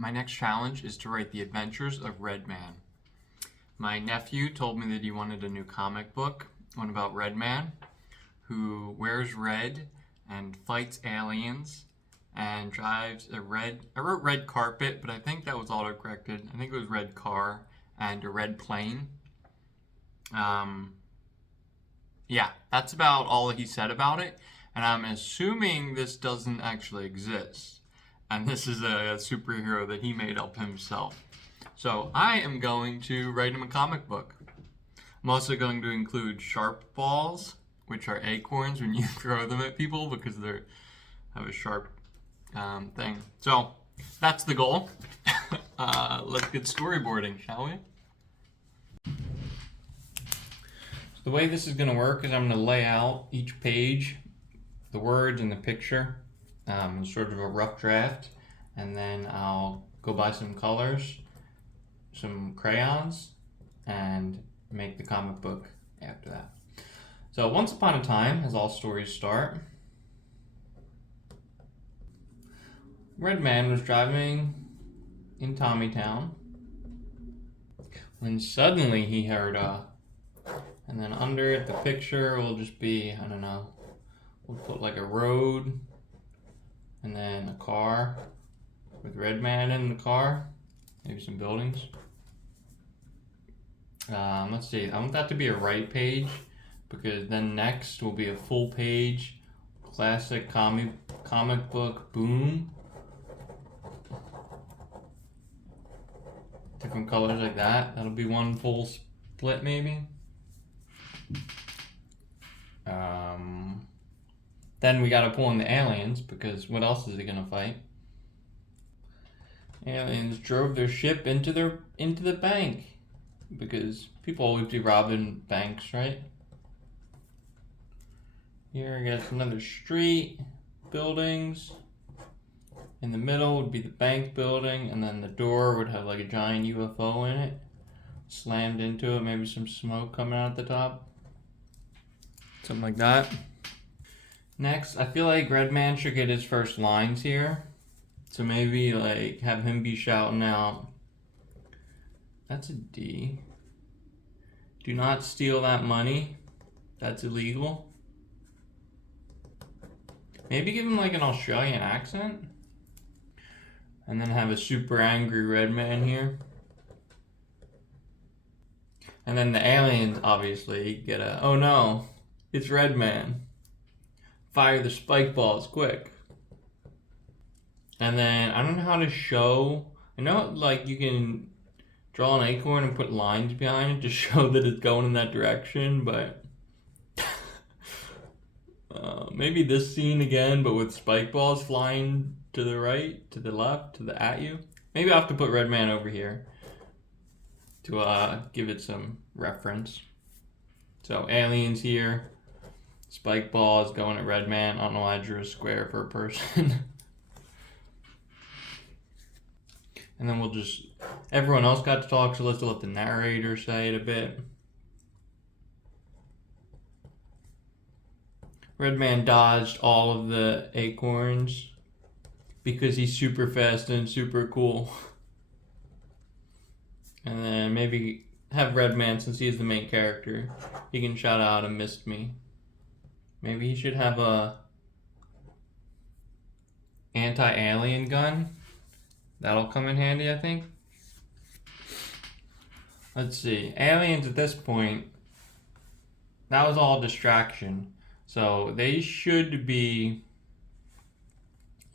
My next challenge is to write The Adventures of Redman. My nephew told me that he wanted a new comic book, one about Redman, who wears red and fights aliens and drives a red, I wrote red carpet, but I think that was autocorrected. I think it was red car and a red plane. Yeah, that's about all he said about it. And I'm assuming this doesn't actually exist. And this is a superhero that he made up himself. So I am going to write him a comic book. I'm also going to include sharp balls, which are acorns when you throw them at people because they have a sharp thing. So that's the goal. Let's get storyboarding, shall we? So the way this is going to work is I'm going to lay out each page, the words and the picture, sort of a rough draft, and then I'll go buy some colors, some crayons, and make the comic book after that. So once upon a time, as all stories start, Redman was driving in Tommytown when suddenly he heard and then under the picture will just be, I don't know, we'll put like a road and then a car with Redman in the car, maybe some buildings. Let's see, I want that to be a right page because then next will be a full page, classic comic book, boom. Different colors like that. That'll be one full split maybe. Then we gotta pull in the aliens because what else is he gonna fight? Aliens drove their ship into the bank because people always be robbing banks, right? Here I got another street, buildings. In the middle would be the bank building, and then the door would have like a giant UFO in it. Slammed into it, maybe some smoke coming out the top. Something like that. Next, I feel like Redman should get his first lines here. So maybe like have him be shouting out, that's a D. Do not steal that money. That's illegal. Maybe give him like an Australian accent. And then have a super angry Redman here. And then the aliens obviously get a, oh no, it's Redman. Fire the spike balls quick. And then I don't know how to show, I know like you can draw an acorn and put lines behind it to show that it's going in that direction, but maybe this scene again, but with spike balls flying to the right, to the left, to the at you. Maybe I'll have to put Redman over here to give it some reference. So aliens here, spike balls going at Redman. I don't know why I drew a square for a person. And then we'll just, everyone else got to talk, so let's let the narrator say it a bit. Redman dodged all of the acorns because he's super fast and super cool. And then maybe have Redman, since he's the main character, he can shout out and missed me. Maybe he should have a anti-alien gun. That'll come in handy, I think. Let's see. Aliens at this point, that was all distraction. So they should be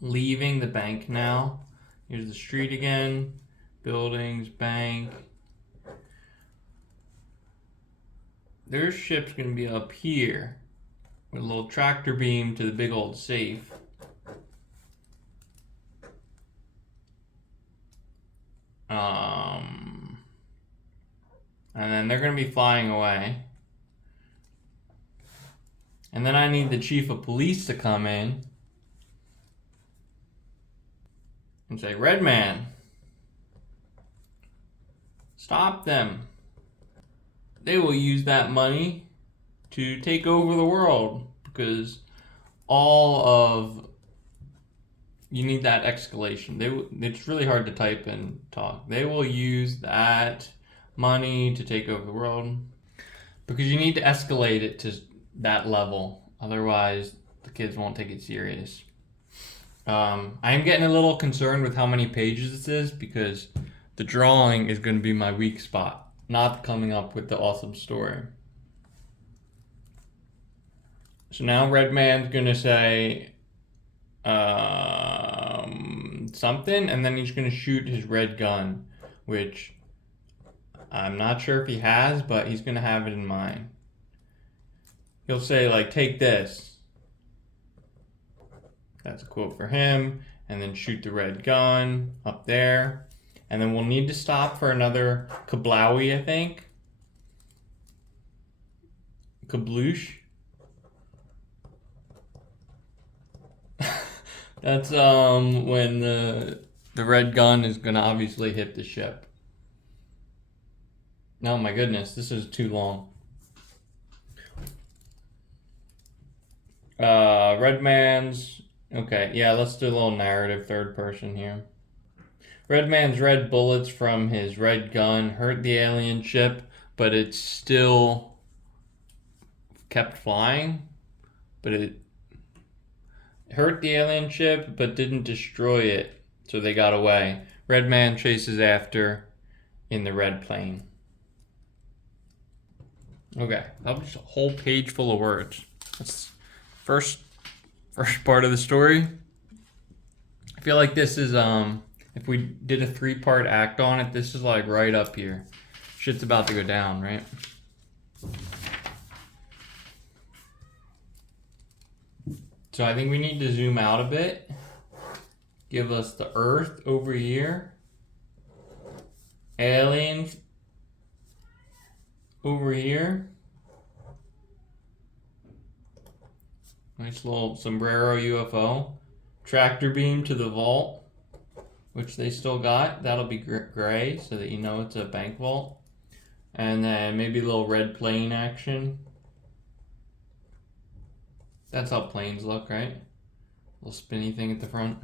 leaving the bank now. Here's the street again. Buildings, bank. Their ship's gonna be up here with a little tractor beam to the big old safe. And then they're gonna be flying away. And then I need the chief of police to come in and say, Redman, stop them. They will use that money to take over the world because all of you need that escalation. It's really hard to type and talk. They will use that money to take over the world because you need to escalate it to that level. Otherwise, the kids won't take it serious. I am getting a little concerned with how many pages this is because the drawing is going to be my weak spot, not coming up with the awesome story. So now Redman's going to say something, and then he's going to shoot his red gun, which I'm not sure if he has, but he's going to have it in mind. He'll say, like, take this. That's a quote for him. And then shoot the red gun up there. And then we'll need to stop for another kablowie, I think. Kabloosh. That's when the red gun is gonna obviously hit the ship. Oh my goodness, this is too long. Redman's okay, yeah, let's do a little narrative third person here. Redman's red bullets from his red gun hurt the alien ship, but it still kept flying. But it hurt the alien ship, but didn't destroy it, so they got away. Redman chases after in the red plane. Okay, that was a whole page full of words. That's first part of the story. I feel like this is if we did a 3-part act on it, this is like right up here. Shit's about to go down, right? So I think we need to zoom out a bit. Give us the Earth over here. Aliens over here. Nice little sombrero UFO. Tractor beam to the vault, which they still got. That'll be gray so that you know it's a bank vault. And then maybe a little red plane action. That's how planes look, right? Little spinny thing at the front.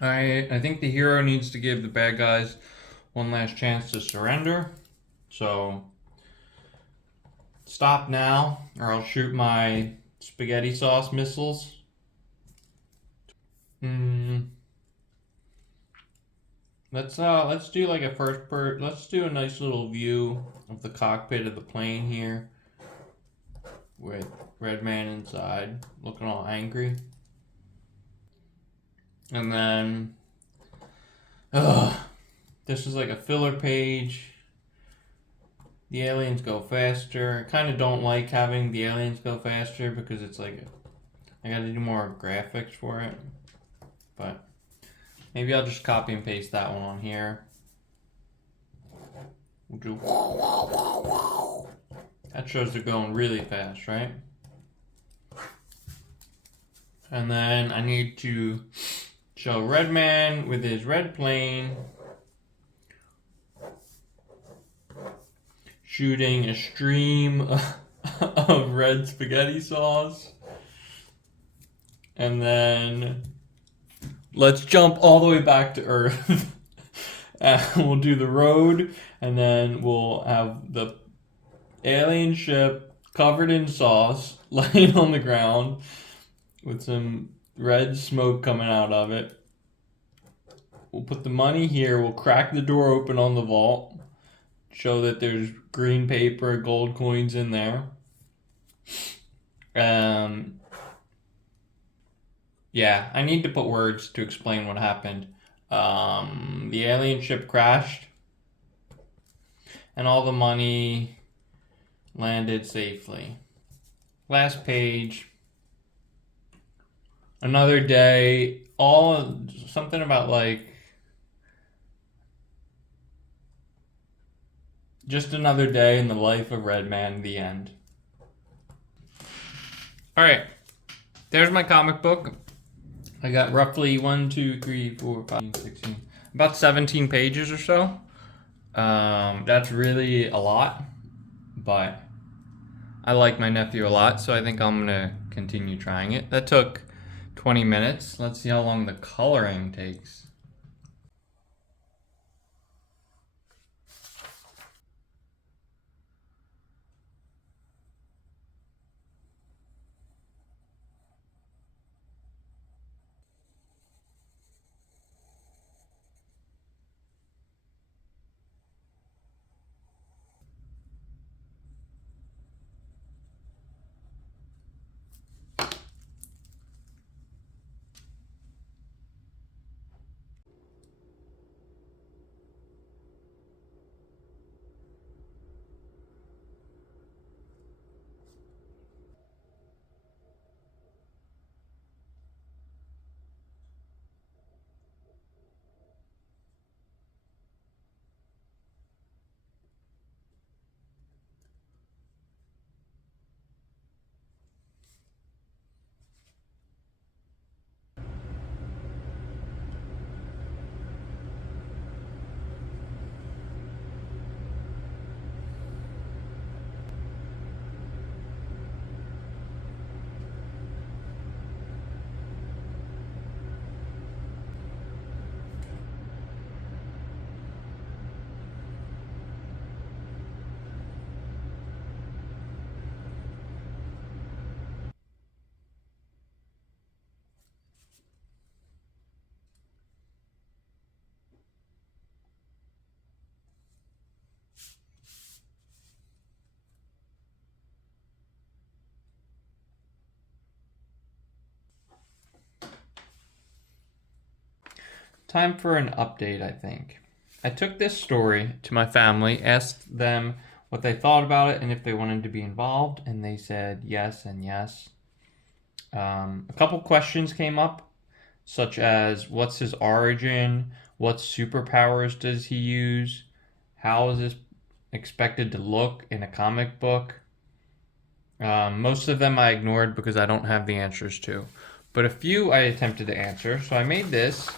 I think the hero needs to give the bad guys one last chance to surrender. So stop now, or I'll shoot my spaghetti sauce missiles. Let's do like a let's do a nice little view of the cockpit of the plane here with Redman inside looking all angry. And then this is like a filler page. The aliens go faster. I kind of don't like having the aliens go faster because it's like I gotta do more graphics for it. But maybe I'll just copy and paste that one on here. We'll do that shows they're going really fast, right? And then I need to show Redman with his red plane shooting a stream of red spaghetti sauce. And then let's jump all the way back to Earth. We'll do the road, and then we'll have the alien ship covered in sauce laying on the ground with some red smoke coming out of it. We'll put the money here. We'll crack the door open on the vault. Show that there's green paper, gold coins in there. Yeah, I need to put words to explain what happened. The alien ship crashed, and all the money landed safely. Last page. Another day. Something about like just another day in the life of Redman. The end. All right, there's my comic book. I got roughly 1, 2, 3, 4, 5, 16, about 17 pages or so. That's really a lot, but I like my nephew a lot, so I think I'm gonna continue trying it. That took 20 minutes. Let's see how long the coloring takes. Time for an update, I think. I took this story to my family, asked them what they thought about it and if they wanted to be involved, and they said yes and yes. A couple questions came up, such as what's his origin, what superpowers does he use, how is this expected to look in a comic book. Most of them I ignored because I don't have the answers to, but a few I attempted to answer. So I made this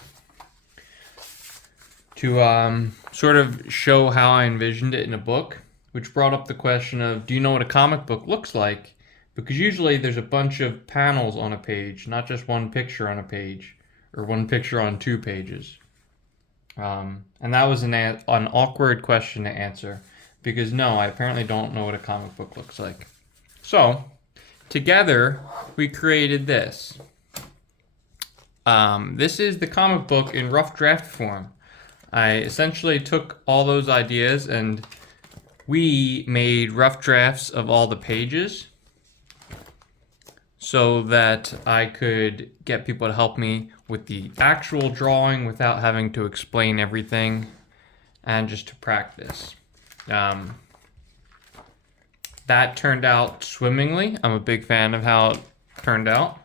to sort of show how I envisioned it in a book, which brought up the question of, do you know what a comic book looks like? Because usually there's a bunch of panels on a page, not just one picture on a page, or one picture on 2 pages. And that was an awkward question to answer, because no, I apparently don't know what a comic book looks like. So, together, we created this. This is the comic book in rough draft form. I essentially took all those ideas and we made rough drafts of all the pages so that I could get people to help me with the actual drawing without having to explain everything and just to practice. That turned out swimmingly. I'm a big fan of how it turned out.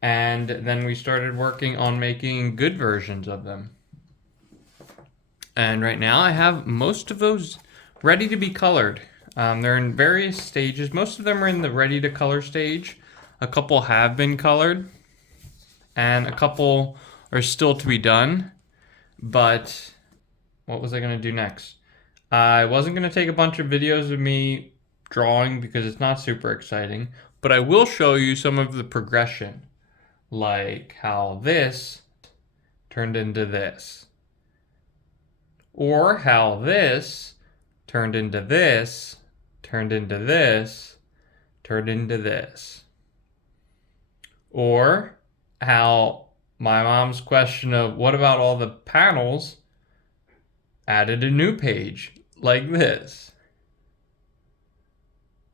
And then we started working on making good versions of them. And right now I have most of those ready to be colored. They're in various stages. Most of them are in the ready to color stage. A couple have been colored and a couple are still to be done. But what was I gonna do next? I wasn't gonna take a bunch of videos of me drawing because it's not super exciting, but I will show you some of the progression, like how this turned into this. Or how this turned into this, turned into this, turned into this. Or how my mom's question of what about all the panels added a new page like this,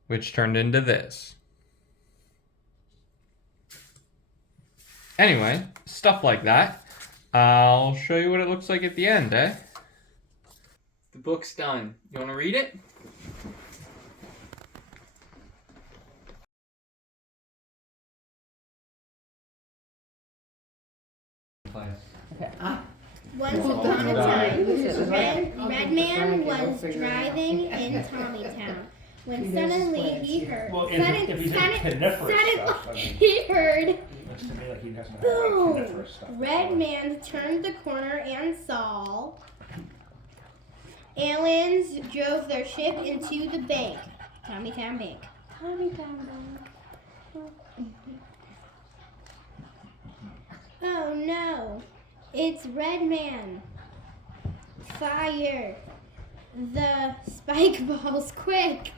which turned into this. Anyway, stuff like that. I'll show you what it looks like at the end, eh? The book's done. You want to read it? Okay. Once upon a time, Redman was driving in Tommytown when suddenly he heard. Well, if he's in coniferous stuff, I mean, He heard. looks to me like he doesn't have Boom! coniferous stuff. Redman turned the corner and saw aliens drove their ship into the bank. Tommytown Bank. Tommytown Bank. Oh no, it's Redman. Fire the spike balls quick.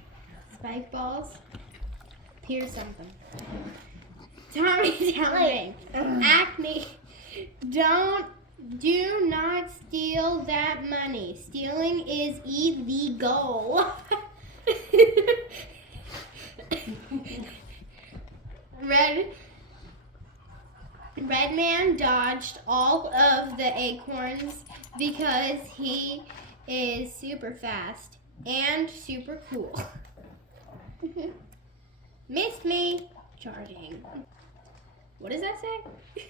Spike balls. Here's something. Tommy Town. Acne. Do not steal that money. Stealing is illegal. Redman dodged all of the acorns because he is super fast and super cool. Missed me. Charging. What does that say?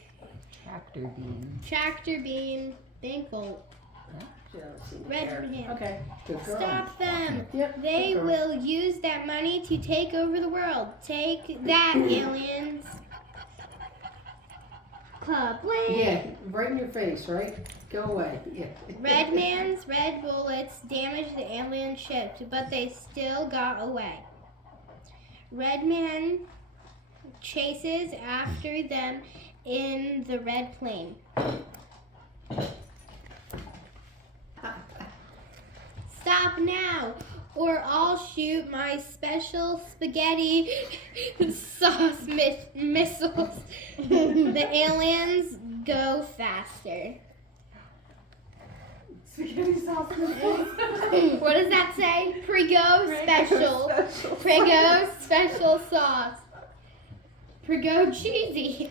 Tractor beam. Tractor beam. Thankful. Redman. Okay. Good girl. Stop them. Yep. They good girl. will use that money to take over the world. Take that, aliens. Kablam. Yeah, right in your face, right? Go away. Yeah. Redman's red bullets damaged the alien ship, but they still got away. Redman chases after them in the red plane. Stop now, or I'll shoot my special spaghetti sauce missiles. The aliens go faster. Spaghetti sauce missiles. What does that say? Prego special. Prego special sauce. Prego cheesy.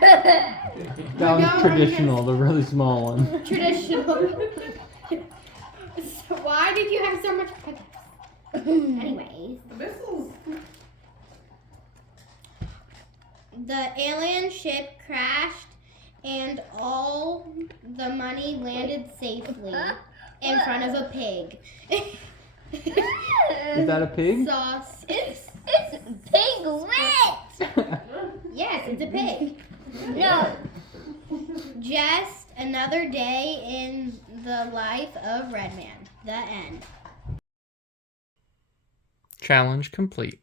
That was traditional, the really small one. Traditional. So why did you have so much Prego? Anyways. Missiles. The alien ship crashed and all the money landed safely in front of a pig. Is that a pig? Sauce. It's piglet. Yes, it's a pig. No. Just another day in the life of Redman. The end. Challenge complete.